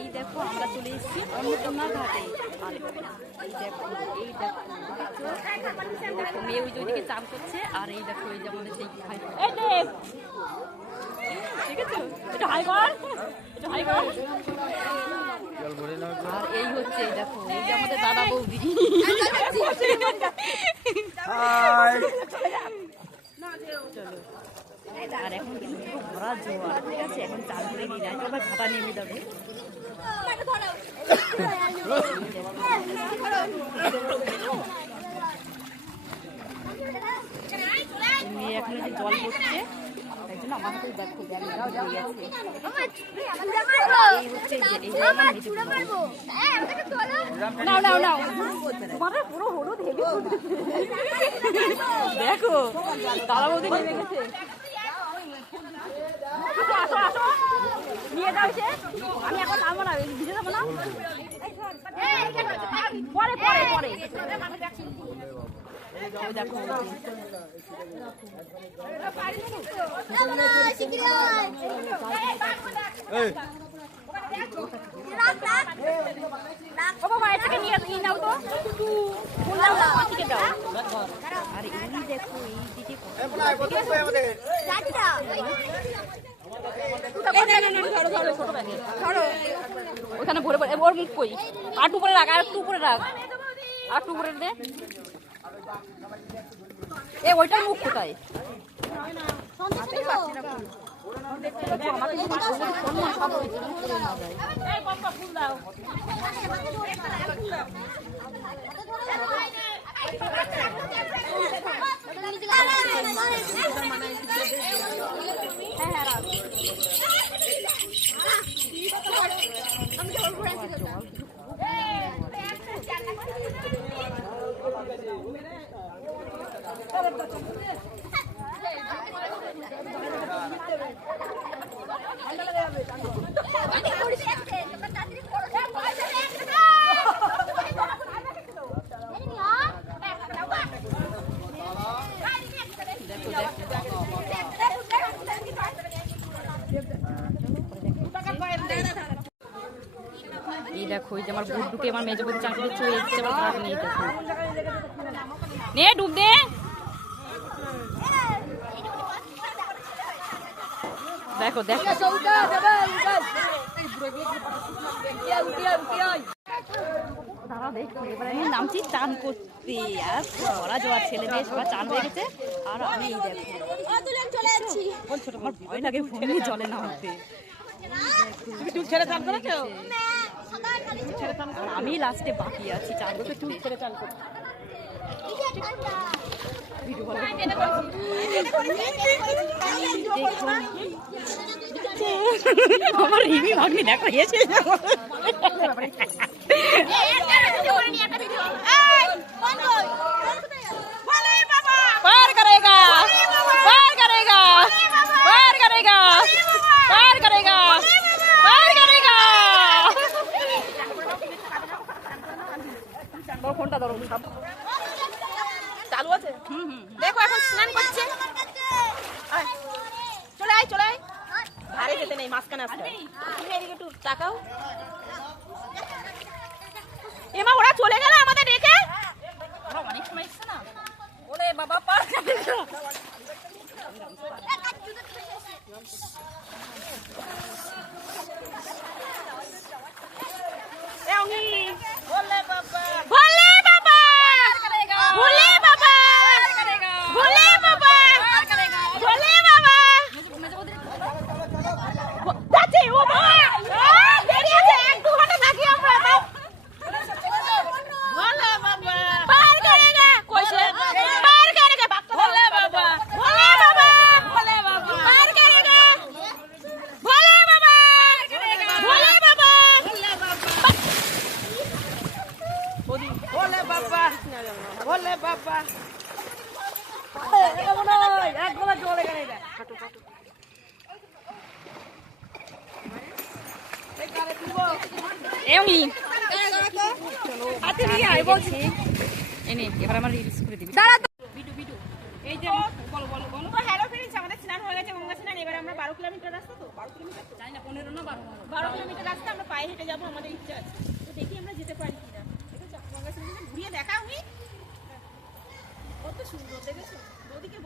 এই দেখো আমরা চলে এসেছি অন্নপূর্ণা ঘাটে। আর এই দেখো দেখো মেয়ে ওই ওইদিকে চান করছে। আর এই দেখো এই যে আমাদের সেই ঠিক আছে এটা হাই কর, এটা হাই কর। আর এই হচ্ছে এই দেখো এই যে আমাদের দাদা বৌদি। চলো আর এখন কিন্তু ভরা জোয়ার, ঠিক আছে এখন চান করে নিয়ে যায় আবার ঘাটা নেমে যাবে। এখন যে জল পড়ছে তাই জন্য আমার হাতে দেখো ব্যাগটাও হয়ে গেছে। এই হচ্ছে নাও নাও নাও তোমার পুরো হলুদ হেভি দেখো দাদা বৌদি নেমে গেছে। আসো আসো নিয়ে যাও সে, আমি এখন নামবো না, ভিজে যাবো না, পরে পরে পরে দেখো মায়ের থেকে নিয়ে নাও তো, আর এই দেখো এইদিকে ওখানে ভরে ভরে ওর মুখ কই, আর একটু উপরে রাখ, আর একটু উপরে রাখ, আর একটু উপরে দে। এ ওইটার মুখ কোথায়? এই দেখো এই যে আমার বুদ্ধুকে আমার মেজো বুদ্ধু চাকরি চলে এসেছে আমার ঘাট নিয়ে। দেখো নে ডুব দে, দেখো দেখো দাঁড়া দেখো এবার আমি নামছি চান করতে। আর ভরা জোয়ার, ছেলে মেয়ে সবাই চান হয়ে গেছে। আর আমি এই দেখো ছোট আমার ভয় লাগে ফোনে জলে নামতে। আমি লাস্টে বাকি আছি চান করতে। আমার রিমি ভাগ্নি দেখো এসে पार करेगा, पार करेगा, पार करेगा, पार करेगा, पार करेगा। ফোনটা ধরো চালু আছে। দেখো এখন স্নান করছে। চলে আয় চলে আয়, আরে যেতে নেই মাঝখানে আসতে একটু তাকাও। এমা ওরা চলে গেল আমাদের রেখে, অনেক সময় এসছে না। ওরে বাবা পার করেগা, ভোলে বাবা, ভোলে বাবা, ভোলে বাবা, ভোলে বাবা, ভোলে বাবা। যাচ্ছি ও বাবা, দেরি আছে 1-2 ঘন্টা থাকি আমরা। ভোলে বাবা পার করেগা, কইছে পার করেগা, ভোলে বাবা, ভোলে বাবা, ভোলে বাবা পার করেগা, ভোলে বাবা, ভোলে বাবা, ভোলে বাবা, ভোলে বাবা। একবার জলে গেলে হাঁটু হাঁটু এমনি চলো হাতে নিয়ে আই বলছি। এনে এবার আমার রিলস করে দিবি। দাঁড়া তো ভিডিও ভিডিও এই যে বলো বলো বলো। হ্যালো নিয়েছি, আমাদের স্নান হয়ে গেছে, গঙ্গা স্নান। এবার আমরা 12 কিলোমিটার রাস্তা, তো 12 কিলোমিটার জানি না, 15 না 12 কিলোমিটার রাস্তা আমরা পায়ে হেঁটে যাবো, আমাদের ইচ্ছা আছে। তো দেখি আমরা যেতে পারি কিনা। দেখেছো গঙ্গা স্নান ঘুরিয়ে দেখা, আমি কত সুন্দর দেখেছো। বৌদিকে